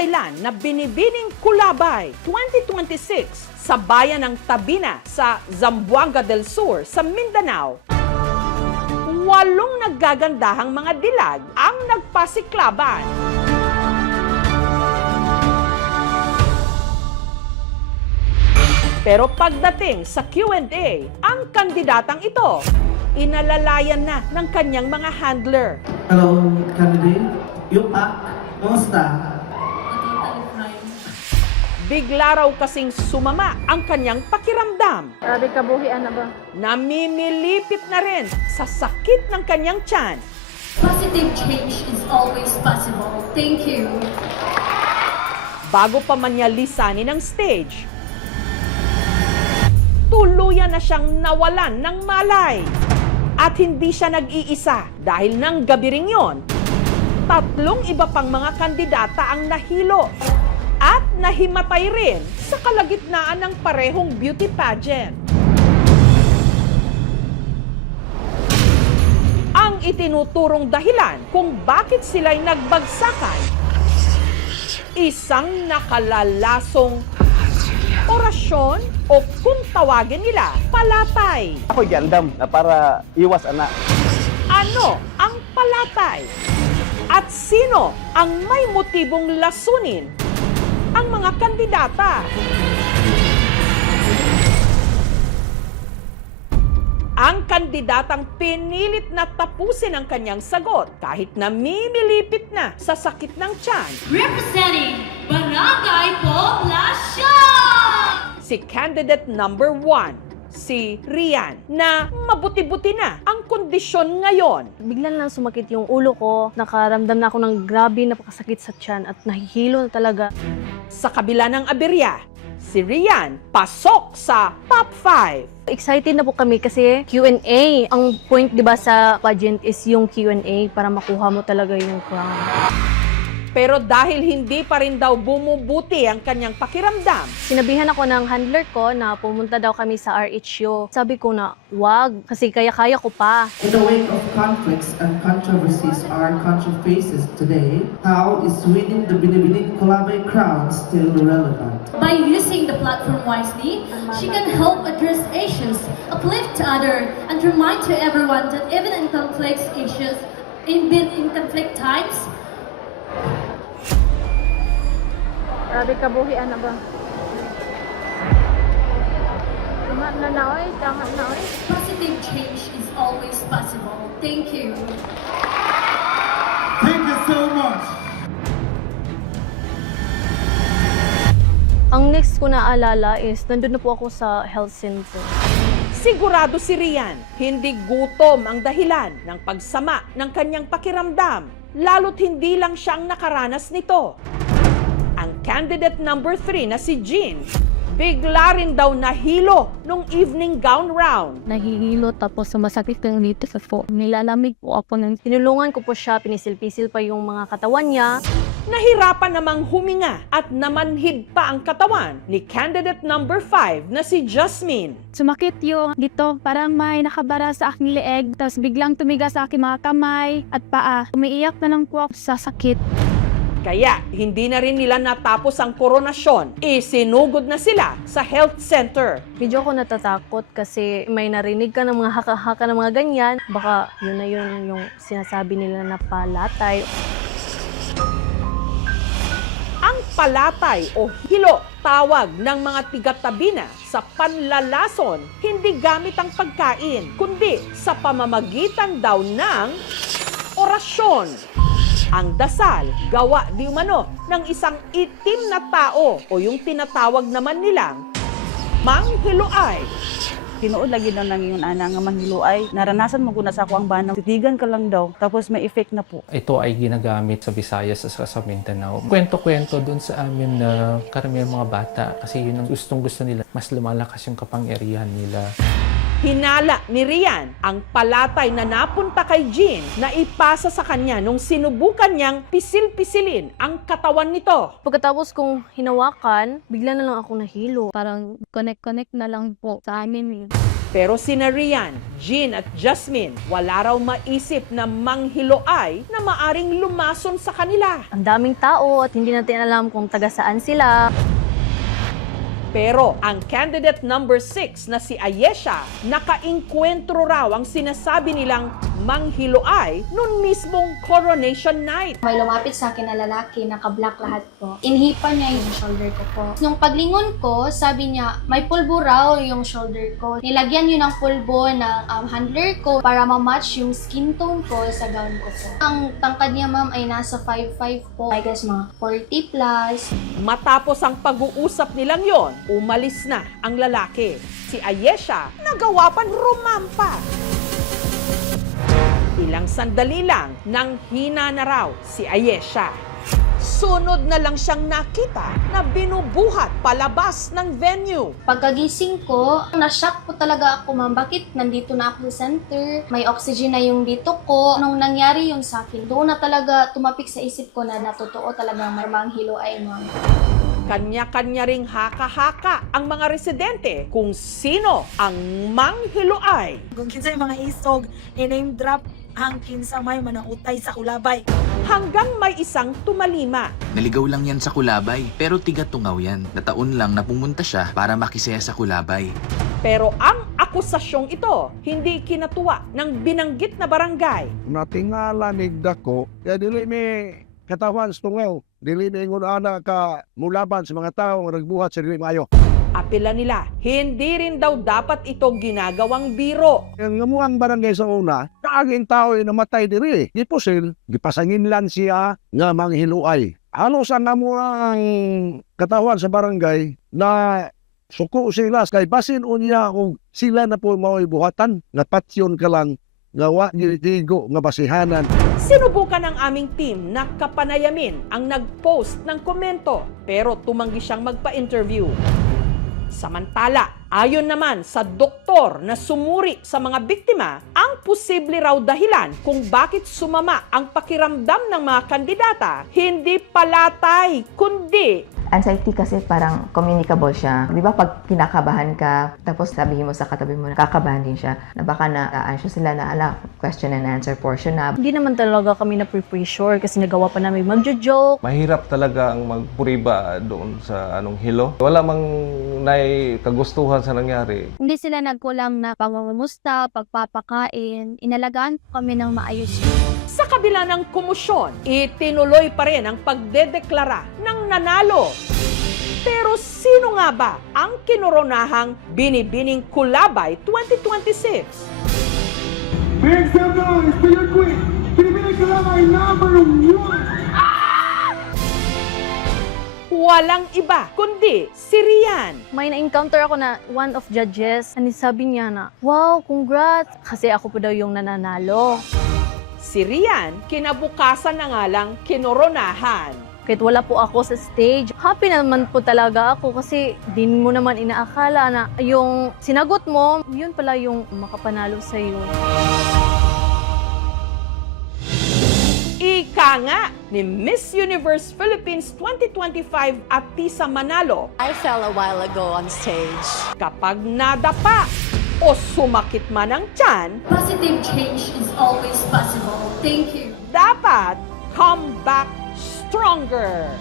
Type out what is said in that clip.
kamakailan na binibining kulabay 2026 sa bayan ng Tabina sa Zamboanga del Sur sa Mindanao. 8 naggagandahang mga dilag ang nagpasiklaban. Pero pagdating sa Q&A, ang kandidatang ito, inalalayan na ng kanyang mga handler. Hello, candidate. Yung kamusta? Bigla raw kasing sumama ang kanyang pakiramdam. Grabe kabuhian na ba? Namimilipit na rin sa sakit ng kanyang tiyan. Positive change is always possible. Thank you. Bago pa man niya lisanin ang stage, tuluyan na siyang nawalan ng malay. At hindi siya nag-iisa dahil ng gabi ring yon, 3 iba pang mga kandidata ang nahilo at nahimatay rin sa kalagitnaan ng parehong beauty pageant. Ang itinuturong dahilan kung bakit sila'y nagbagsakan, isang nakalalasong orasyon o kung tawagin nila, palatay. Ako gandam na para iwas anak. Ano ang palatay? At sino ang may motibong lasunin ang mga kandidata? Ang kandidatang pinilit na tapusin ang kanyang sagot kahit namimilipit na sa sakit ng tiyan. Representing Barangay Poblacion! Si candidate number 1, si Rian, na mabuti-buti na ang kondisyon ngayon. Biglan lang sumakit yung ulo ko. Nakaramdam na ako ng grabe napakasakit sa tiyan at nahihilo na talaga. Sa kabila ng aberya, si Rian pasok sa top 5. Excited na po kami kasi Q&A. Ang point 'di ba sa pageant is yung Q&A para makuha mo talaga yung crown. Pero dahil hindi pa rin daw bumubuti ang kanyang pakiramdam, Sinabihan ako ng handler ko na pumunta daw kami sa RHO. Sabi ko na, wag, kasi kaya-kaya ko pa. In the wake of conflicts and controversies our country faces today, how is winning the Binibining Kulabay crown still relevant? By using the platform wisely, she can help address issues, uplift others, and remind to everyone that even in conflict issues, in conflict times, Grabe kabuhian na ba? Tama na na, oy. Tama na, oy. positive change is always possible. Thank you. Thank you so much! Ang next ko naalala is, nandun na po ako sa health center. sigurado si Rian, hindi gutom ang dahilan ng pagsama ng kanyang pakiramdam, lalo't hindi lang siyang nakaranas nito. Ang candidate number 3 na si Jean, bigla rin daw nahilo nung evening gown round. Nahihilo tapos sumasakit lang dito sa phone. Nilalamig po ako ng Tinulungan ko po siya, pinisil-pisil pa yung mga katawan niya. Nahirapan namang huminga at namanhid pa ang katawan ni candidate number 5 na si Jasmine. sumakit yung dito. Parang may nakabara sa aking leeg. Tapos biglang tumigas sa aking mga kamay at paa. Umiiyak na lang po ako sa sakit. Kaya hindi na rin nila natapos ang koronasyon. Isinugod na sila sa health center. Medyo ako natatakot kasi may narinig ka ng mga haka-haka ng mga ganyan. Baka yun na yun yung sinasabi nila na palatay. Ang palatay o hilo, tawag ng mga tiga-Tabina sa panlalason, hindi gamit ang pagkain, kundi sa pamamagitan daw ng orasyon. Ang dasal, gawa di umano ng isang itim na tao o yung tinatawag naman nilang manghiloay. Tinuod lagi daw nang yun ana nga manghiluay. Naranasan mo guna sa ako ang banang. Titigan ka lang daw. Tapos may effect na po. Ito ay ginagamit sa Visayas at sa Mindanao. Kwento-kwento dun sa amin na karamihan mga bata kasi yun ang gustong-gusto nila. Mas lumalakas yung kapangyarihan nila. Hinala ni Rian ang palatay na napunta kay Jean na ipasa sa kanya nung sinubukan niyang pisil-pisilin ang katawan nito. Pagkatapos kong hinawakan, bigla na lang ako nahilo. Parang connect-connect na lang po sa amin. Pero sina Rian, Jean at Jasmine, wala raw maisip na manghiloay na maaring lumason sa kanila. Ang daming tao at hindi natin alam kung taga saan sila. Pero ang candidate number 6 na si Ayesha, nakainkwentro raw ang sinasabi nilang manghiloay noon mismong coronation night. May lumapit sa akin na lalaki, naka-black lahat po. Inhipan niya yung shoulder ko po. Nung paglingon ko, sabi niya, may pulbo raw yung shoulder ko. Nilagyan yun ng pulbo ng handler ko para ma-match yung skin tone ko sa gown ko po. Ang tangkad niya ma'am ay nasa 5'5 po. I guess mga 40 plus. Matapos ang pag-uusap nilang yon, umalis na ang lalaki. Si Ayesha, nagawa pang rumampa. Ilang sandali lang nang hina na raw si Ayesha. Sunod na lang siyang nakita na binubuhat palabas ng venue. Pagkagising ko, na-shock po talaga ako ma'am. Bakit nandito na ako sa center? May oxygen na yung dito ko. Nung nangyari yun sa akin, doon na talaga tumapik sa isip ko na natotoo talaga may manghiloay ma'am. Kanya-kanya ring haka-haka ang mga residente kung sino ang manghiloay. Kung kinsay mga isog, name drop ang kinsa may manautay sa kulabay. Hanggang may isang tumalima. Naligaw lang yan sa kulabay, pero tiga-tungaw yan. Nataon lang na pumunta siya para makisaya sa kulabay. Pero ang akusasyong ito, hindi kinatuwa ng binanggit na barangay. Natingala ni dako, kaya dili may katawan sa tungaw. Dili may ingon ana ka mulaban sa mga tao nga nagbuhat sa dili maayo. Apela nila, hindi rin daw dapat ito ginagawang biro. Ang ngamuang barangay sa una, kaaging tao ay namatay diri. Di pusil, gipasangin lang siya nga manghiluay. Halos ang ngamuang katawan sa barangay na suko sila kay basin unya kung sila na po mao'y buhatan, nga patyon ka lang, nga wa gilitigo nga basihanan. Sinubukan ng aming team na kapanayamin ang nag-post ng komento pero tumanggi siyang magpa-interview. Samantala, ayon naman sa doktor na sumuri sa mga biktima, ang posible raw dahilan kung bakit sumama ang pakiramdam ng mga kandidata, hindi palatay, kundi anxiety kasi parang communicable siya. Di ba pag kinakabahan ka, tapos sabihin mo sa katabi mo, kakabahan din siya, na baka na-anxious sila na question and answer portion na. Hindi naman talaga kami na-pre-sure kasi nagawa pa namin magjo-joke. Mahirap talaga ang magpuriba doon sa hilo. Wala mang kagustuhan sa nangyari. Hindi sila nagkulang na pangungumusta, pagpapakain. Inalagaan po kami ng maayos. sa kabila ng kumusyon, itinuloy pa rin ang pagdedeklara ng nanalo. Pero sino nga ba ang kinoronahang Binibining Kulabay 2026? Big Sam is to your queen, Binibining Kulabay number 1! Walang iba kundi si Rian. May na-encounter ako na one of judges, and sabi niya na, wow, congrats! Kasi ako po daw yung nananalo. Si Rian, kinabukasan na nga lang kinoronahan. Kahit wala po ako sa stage, happy naman po talaga ako kasi din mo naman inaakala na yung sinagot mo, yun pala yung makapanalo sa'yo. Ika nga ni Miss Universe Philippines 2025 at Tisa Manalo. I fell a while ago on stage. Kapag nadapa o sumakit man ang tiyan, Positive change is always possible. Thank you. dapat come back stronger.